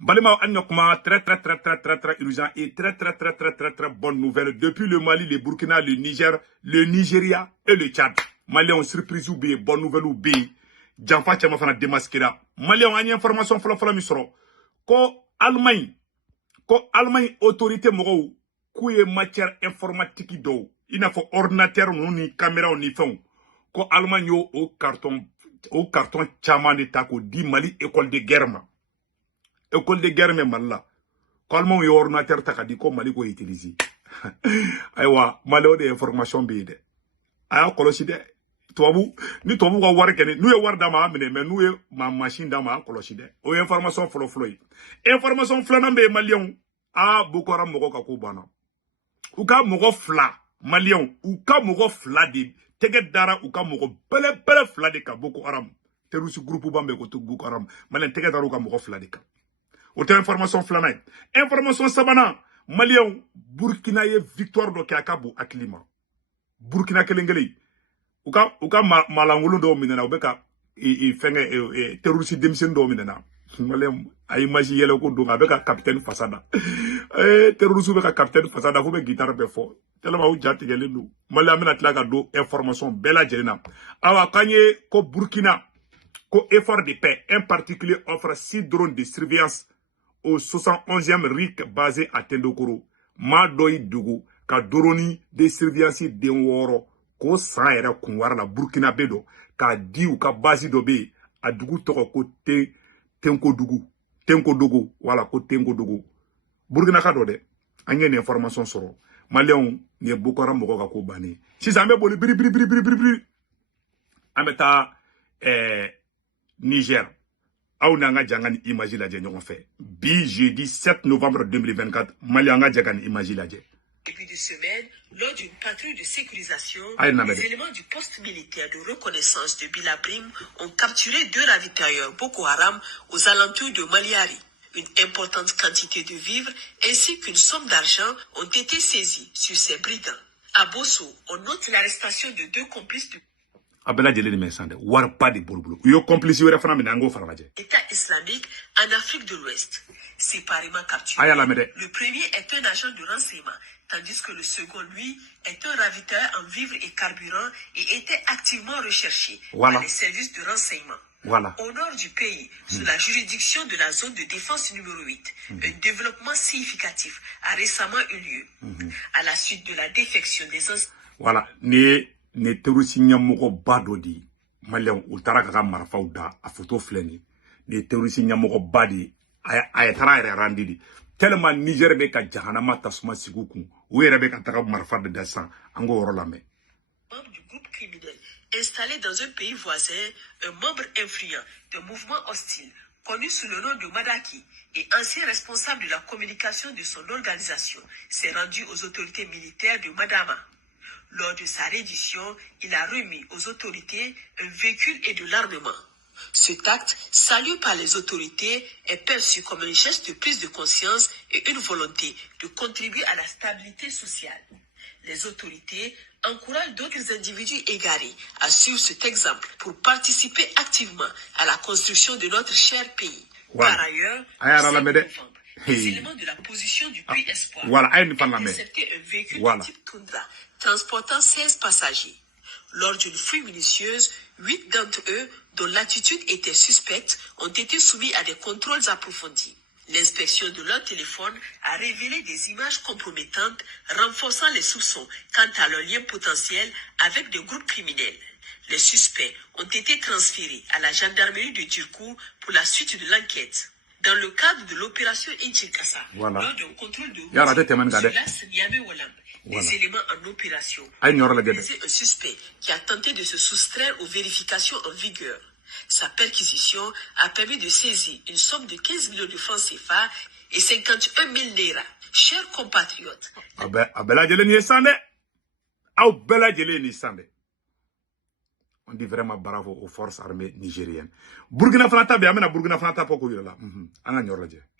Balema Anyokma, très urgent et très bonne nouvelle. Depuis le Mali, le Burkina, le Niger, le Nigeria et le Tchad. Mali ont surprise ou bé, bonne nouvelle ou bé. Janfa Tchama fana démasqué là. Mali ont une information fala misro. Ko Allemagne autorité moro, kouye matière informatique do. Il n'a pas ordinateur ni caméra ni fond. Ko Allemagne yo au carton Tchama de tako di Mali école de guerre ma. École de guerre même là. Comment y ordinateur takadi ko Mali ko utiliser. Aywa, Mali de information bide. Aya kolosi de. Ni tobu ko war kene, nous ye war dama amene mais nous ye ma machine dama kolosi de. O information flo yi. Information flana be Malien. Boko Haram moko ka ko bana. U ka moko fla Malien, u ka moko fla de tege dara u ka moko bele fla de ka Boko Haram. Terroriste groupe bambe ko to Boko Haram. Malien tege dara u ka moko fla de ka. Autre information flana. Information sabana. Malien, Burkina ye victoire do Kakabu aklima. Burkina kelengeli. Uka malangulu do minena ubeka fenge terroriste demisen do minena. Malien ay image yele ko do abeka capitaine Fasada. Terroriste beka capitaine Fasada fo be guitare be fo. Tellement u jati gele do. Malien amena tlaka do information bela jelena. Awa kanye ko Burkina ko effort de paix en particulier offre 6 drones de surveillance au 71e RIC basé à Tendokoro, Madoy Dougou, ka doroni de surveillance de woro, ko san yɛrɛ kunwara la Burkina Bedo, ka di u ka base do be, a dugu tɔgɔ ko Tenko Dogo, wala ko Tenko Dogo. Burkina ka do de, an ye ni information sɔrɔ, Malien ni Boko Haram mɔgɔ ka ko bani. Sisan an bɛ boli biri, an bɛ taa Niger. Aounanga Djangani imagi la ɲɔgɔn fɛ. Bi jeudi 7 novembre 2024, Malianga Djangani imagi la Début de semaine, lors d'une patrouille de sécurisation, les éléments du poste militaire de reconnaissance de Bilabrim ont capturé 2 ravitailleurs Boko Haram aux alentours de Maliari. Une importante quantité de vivres ainsi qu'une somme d'argent ont été saisis sur ces brigands. À Bosso, on note l'arrestation de 2 complices de Abela Djelé Mensande, war pas de boulot. Yo complice yo refana menango faramaje. État islamique en Afrique de l'Ouest. Séparément capturé. Le premier est un agent de renseignement, tandis que le second, lui, est un ravitailleur en vivres et carburant et était activement recherché par les services de renseignement. Au nord du pays, sous la juridiction de la zone de défense numéro 8, un développement significatif a récemment eu lieu. À la suite de la défection des anciens... Ne terroriste nyamogo badodi Malien ultara kaka marfa uda a photo fleni ne terroriste nyamogo badi ayatara randidi tellement Niger be ka jahanama tasma siguku ou yere ka taka marfa de dessin ango rolame membre du groupe criminel installé dans un pays voisin, un membre influent d'un mouvement hostile connu sous le nom de Madaki et ancien responsable de la communication de son organisation s'est rendu aux autorités militaires de Madama. Lors de sa reddition, il a remis aux autorités un véhicule et de l'armement. Cet acte, salué par les autorités, est perçu comme un geste de prise de conscience et une volonté de contribuer à la stabilité sociale. Les autorités encouragent d'autres individus égarés à suivre cet exemple pour participer activement à la construction de notre cher pays. Par ailleurs, les éléments de la position du Puy Espoir ont intercepté un véhicule de type Tundra transportant 16 passagers. Lors d'une fouille minutieuse, 8 d'entre eux, dont l'attitude était suspecte, ont été soumis à des contrôles approfondis. L'inspection de leur téléphone a révélé des images compromettantes, renforçant les soupçons quant à leur lien potentiel avec des groupes criminels. Les suspects ont été transférés à la gendarmerie de Djirkou pour la suite de l'enquête. Dans le cadre de l'opération Inchinkasa, lors d'un contrôle de route sur l'As Niamey-Walam, les éléments en opération ont visé un suspect qui a tenté de se soustraire aux vérifications en vigueur. Sa perquisition a permis de saisir une somme de 15 millions de francs CFA et 51 000 naira. Chers compatriotes, on dit vraiment bravo aux forces armées nigériennes. Burkina Faso, Burkina Faso,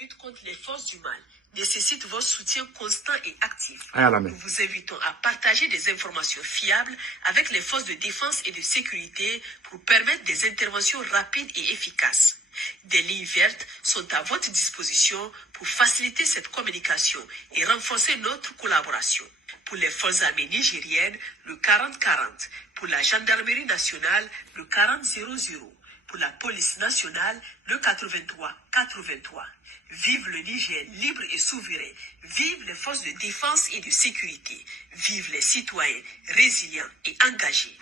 lutte contre les forces du mal nécessite votre soutien constant et actif. Nous vous invitons à partager des informations fiables avec les forces de défense et de sécurité pour permettre des interventions rapides et efficaces. Des lignes vertes sont à votre disposition pour faciliter cette communication et renforcer notre collaboration. Pour les forces armées nigériennes, le 40-40. Pour la gendarmerie nationale, le 40-00. Pour la police nationale, le 83-83. Vive le Niger libre et souverain. Vive les forces de défense et de sécurité. Vive les citoyens résilients et engagés.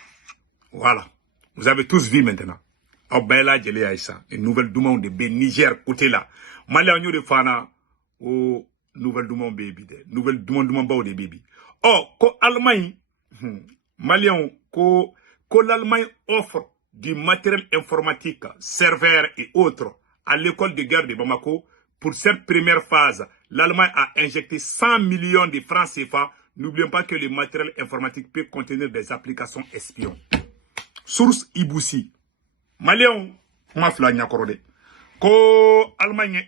Voilà. Vous avez tous vu maintenant. Obela Djele Aïssa. Une nouvelle demande de Niger côté là. Malais de Fana. Oh, nouvelle demande baby. Nouvelle demande de baby. Oh, ko Allemagne. Malien, ko l'Allemagne offre du matériel informatique, serveurs et autres à l'école de guerre de Bamako. Pour cette première phase, l'Allemagne a injecté 100 millions de francs CFA. N'oublions pas que le matériel informatique peut contenir des applications espions. Source Iboussi. Malien, ma fla nyakorode. Ko Allemagne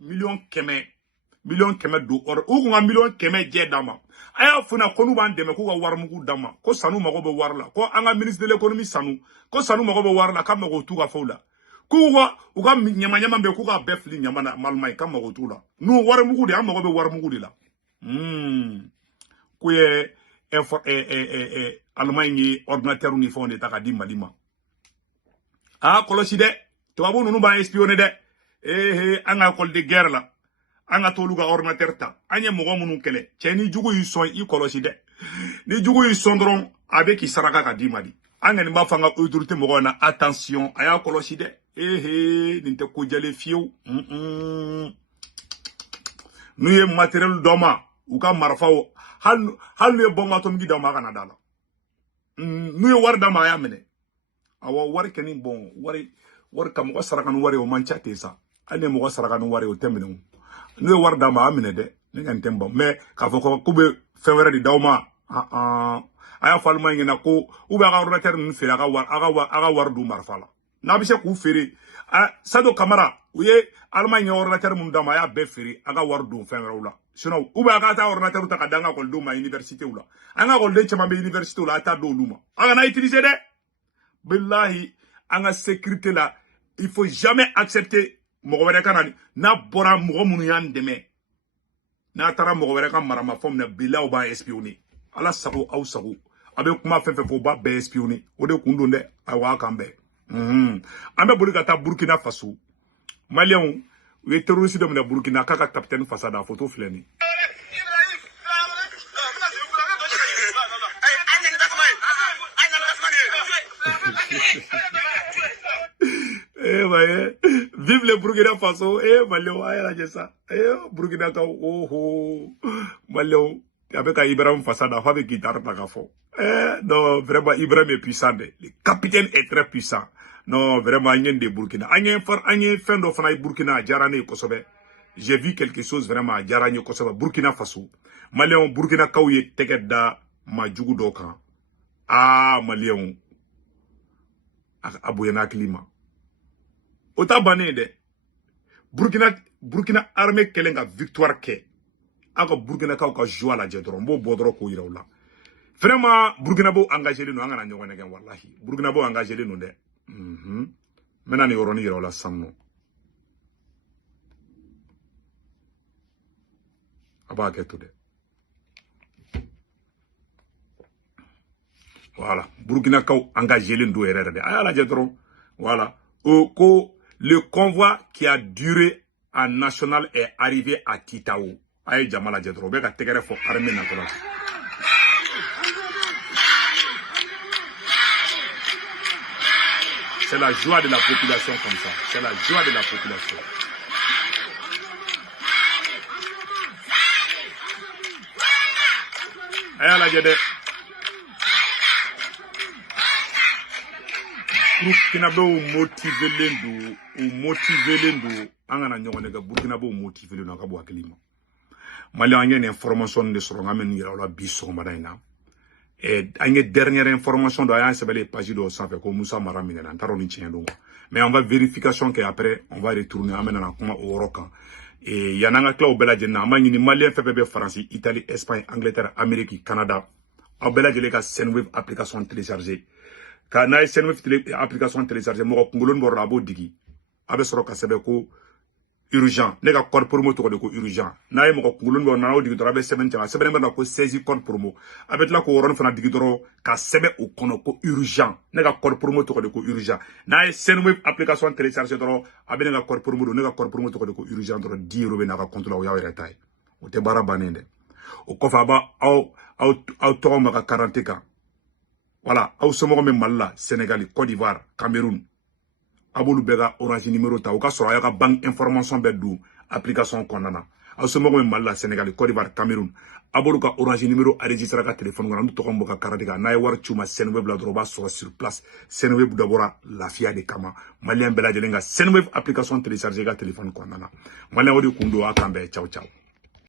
million keme do or ou nga million keme je dama. Aya funa konu ban deme ko war mugu dama. Ko sanu mago be war la. Ko anga ministre de l'économie sanu. Ko sanu mago be war la kam mago tu ga fola. Ko uga nyama be ko ga befli nyama na malmay kam mago tu la. Nu war mugu de am mago be war mugu de la. Ko ye Allemagne ordinateur ni fond de takadi malima. Ah kolosi de to abu nunu ba espionner de anga kol de guerre la anga toluga ordinateur ta anya mogo munu kele cheni jugu yi son i kolosi de ni jugu yi sondron avec isaraka ka dimadi anga ni ba fanga autorité mogo na attention aya kolosi de ninte ko jale fiu nu ye matériel doma u ka marfawo hal ye bonga to mgi dama kana dala nu ye war dama ya mene awa wari keni bon wari kam ko sarakan wari o mancha tesa ane mo sarakan wari o temene no war dama amine de ni kan temba mais ka foko kube fewere di dawma aya falma ngina ko uba ga ordinateur ni fera aga war du marfala na bi se ku fere sado kamara uye Allemagne ordinateur mun dama ya be fere aga war du fewere la sinon uba ga ta ordinateur ta kadanga ko do ma université ula anga ko de chama be université ula ta do luma aga na utiliser de billahi anga sécurité là il faut jamais accepter mogobere kanani na bora mogo munu yandeme na tara mogobere kan marama fom na billahi ba espionner ala sago au sago abe kuma fefe fo ba be espionner o de kundo nde awa kambe ambe boli kata Burkina Faso malien we terroriste de na Burkina kaka capitaine fasada photo fleni vive le Burkina Faso Malio ayala jesa Burkina ka Malio avec Ibrahim Fassada avec guitare takafo non vraiment Ibrahim est puissant le capitaine est très puissant non vraiment rien de Burkina agné fin do fana Burkina jarane kosobe j'ai vu quelque chose vraiment jarane kosobe Burkina Faso Malien Burkina kawye tegeda majugu doka Malien aboyana klima ota bané de Burkina armée kelenga victoire ke aka Burkina ka joie la jedron bo bodro ko yirawla vraiment Burkina bo engagé le no ngana nyogone gen wallahi Burkina bo engagé le no de menani yoroni yirawla samno aba ke to de voilà Burkina ka engagé le ndo erere de ala jedron voilà le convoi qui a duré en national est arrivé à Titao. Aïe Jamala Jedro, beka tegere fo armée nationale. C'est la joie de la population comme ça. C'est la joie de la population. Aïe la Jede. Burkina bo motiver lendu angana nyongone ga Burkina bo motiver lendu ka bo akilima mali angene information de soro ngamen yira la biso madaina angé dernière information do ayan sebele page do ça fait ko Moussa Mara minena ntaro ni tiendo mais on va vérification que après on va retourner amena na kuma oroka yananga clau bela jenna amani ni malien FPB France Italie Espagne Angleterre Amérique Canada abela jele ka Senwave application télécharger kana SNF application télécharger mo ko ngolon bo rabo digi abe soro ka sebe ko urgent ne ka code promo to ko urgent na ye mo ko ngulun na o digi doro abe seben jama seben na ko saisie code promo abe tla ko woron fana digi doro ka sebe o kono ko urgent ne ka code promo to ko urgent na ye Senweb application télécharger doro abe ne ka code promo do ne ka code promo to ko urgent doro 10 euro be na ka compte la o ya wera tay o te bara banende o ko fa ba au to ma ka 40 kan voilà au somo me malla Sénégal Côte d'Ivoire Cameroun abolu bega orange numéro ta o ka soro ya ka bank information be du application konana aw so mo malla Sénégal Côte d'Ivoire Cameroun abolu ka orange numéro enregistré ka téléphone ngana ndu to ko mboka karadika na war chuma Senweb la droba sur place Senweb d'abord la fia de kama malien bela jelenga Senweb application télécharger ka téléphone konana malien wodi kundo akambe ciao ciao